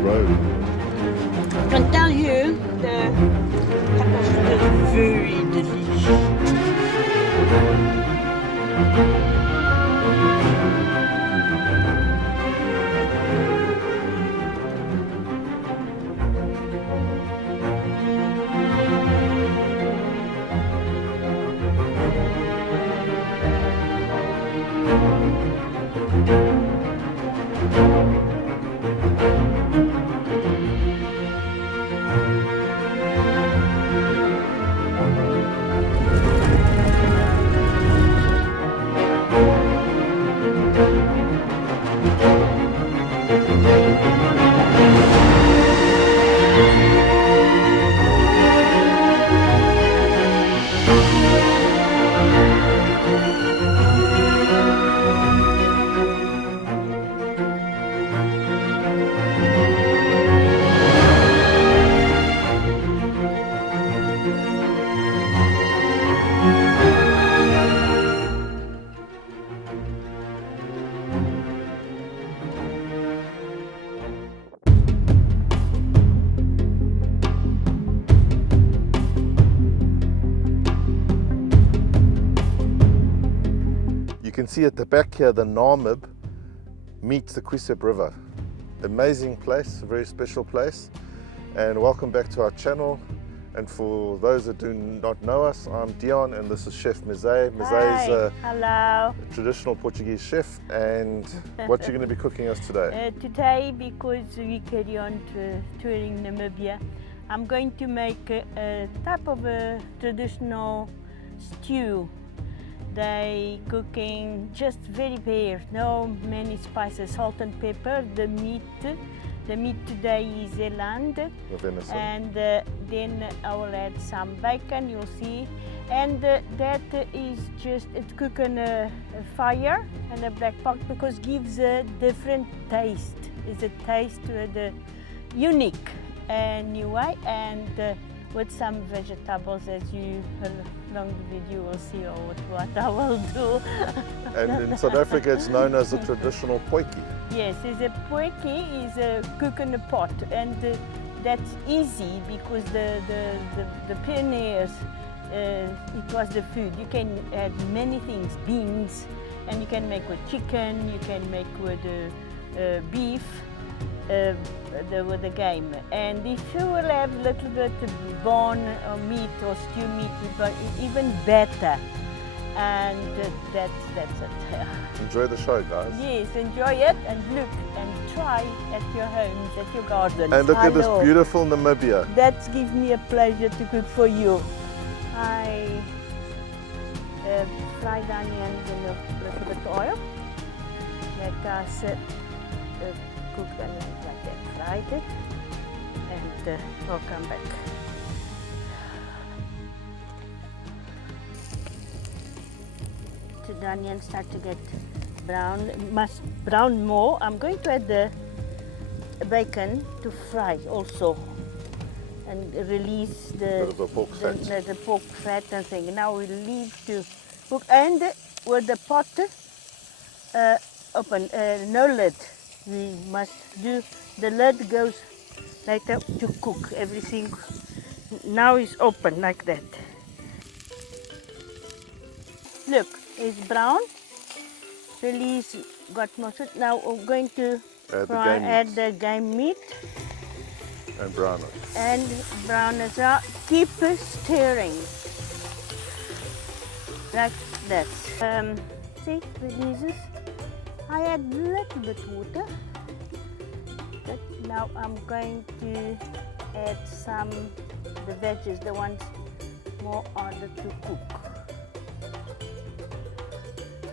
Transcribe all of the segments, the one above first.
road. I can tell you the tacos are very delicious. You can see at the back here the Namib meets the Kuiseb River. Amazing place, a very special place. And welcome back to our channel. And for those that do not know us, I'm Deon and this is Chef Mize. Mize is a traditional Portuguese chef. And what you're going to be cooking us today? Today, because we carry on touring Namibia, I'm going to make a type of a traditional stew. They cooking just very bare, no many spices, salt and pepper. The meat today is eland, The venison. and then I will add some bacon. You'll see, and that is just it cook on a fire and a black pot because gives a different taste. It's a taste the unique and new way, and with some vegetables, as you along the video will see what I will do. And in South Africa it's known as a traditional potjie. Yes, it's a potjie, is a cook in a pot, and that's easy because the pioneers, it was the food. You can add many things, beans, and you can make with chicken, you can make with beef, with the game. And if you will have a little bit of bone or meat or stew meat, but even better. And that's it. Enjoy the show, guys. Yes, enjoy it and look and try at your homes, at your gardens. And look at this Hello. beautiful Namibia. That gives me a pleasure to cook for you. I fried onions in a little bit of oil. Let us cook onions like that. Fried it, and I'll come back. The onions start to get brown, must brown more. I'm going to add the bacon to fry also and release the pork fat. the pork fat and thing. Now we leave to cook, and with the pot open, no lid. We must do, the lid goes like that to cook everything. Now it's open like that. Look, it's brown. Release, got most of it. Now we're going to add the game meat. And brown it. And brown as well. Keep stirring. Like that. See, releases. I add a little bit water. But now I'm going to add some the veggies, the ones more harder to cook.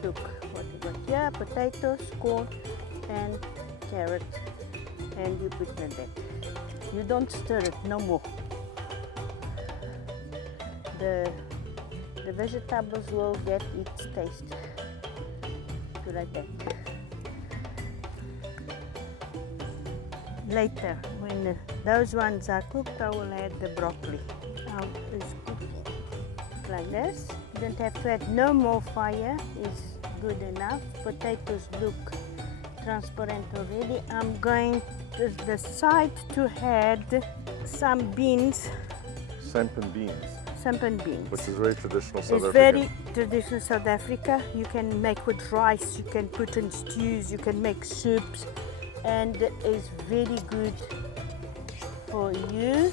Look what we got here: potatoes, corn, and carrot. And you put in that. You don't stir it no more. The vegetables will get its taste. Do like that. Later, when those ones are cooked, I will add the broccoli. Now it's cooked like this. You don't have to add no more fire. It's good enough. Potatoes look transparent already. I'm going to decide to add some beans, Samp and beans, samp and beans. which is very traditional South It's African. very traditional South Africa. You can make with rice, you can put in stews, you can make soups, and it's very good for you.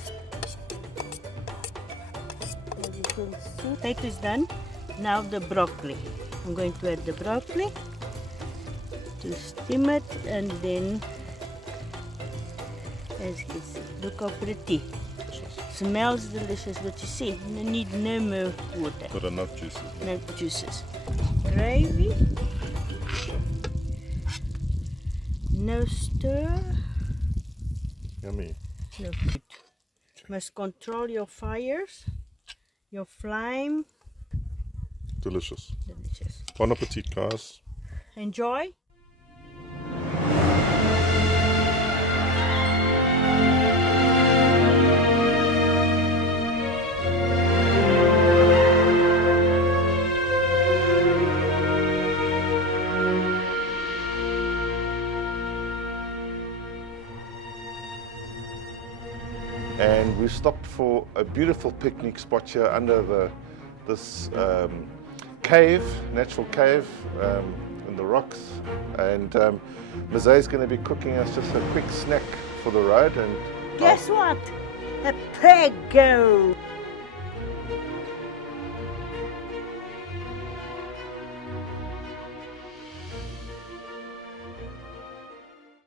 As you can see, potato is done. Now the broccoli. I'm going to add the broccoli to steam it, and then, as you can see, look how pretty. Smells delicious, but you see, you need no more water. But enough juices. No juices. Gravy. No stir. Yummy. No good. Must control your fires, your flame. Delicious. Delicious. Bon appetit, guys. Enjoy. And we stopped for a beautiful picnic spot here under this cave, natural cave in the rocks. And Mize is going to be cooking us just a quick snack for the road. And Guess what? A prego.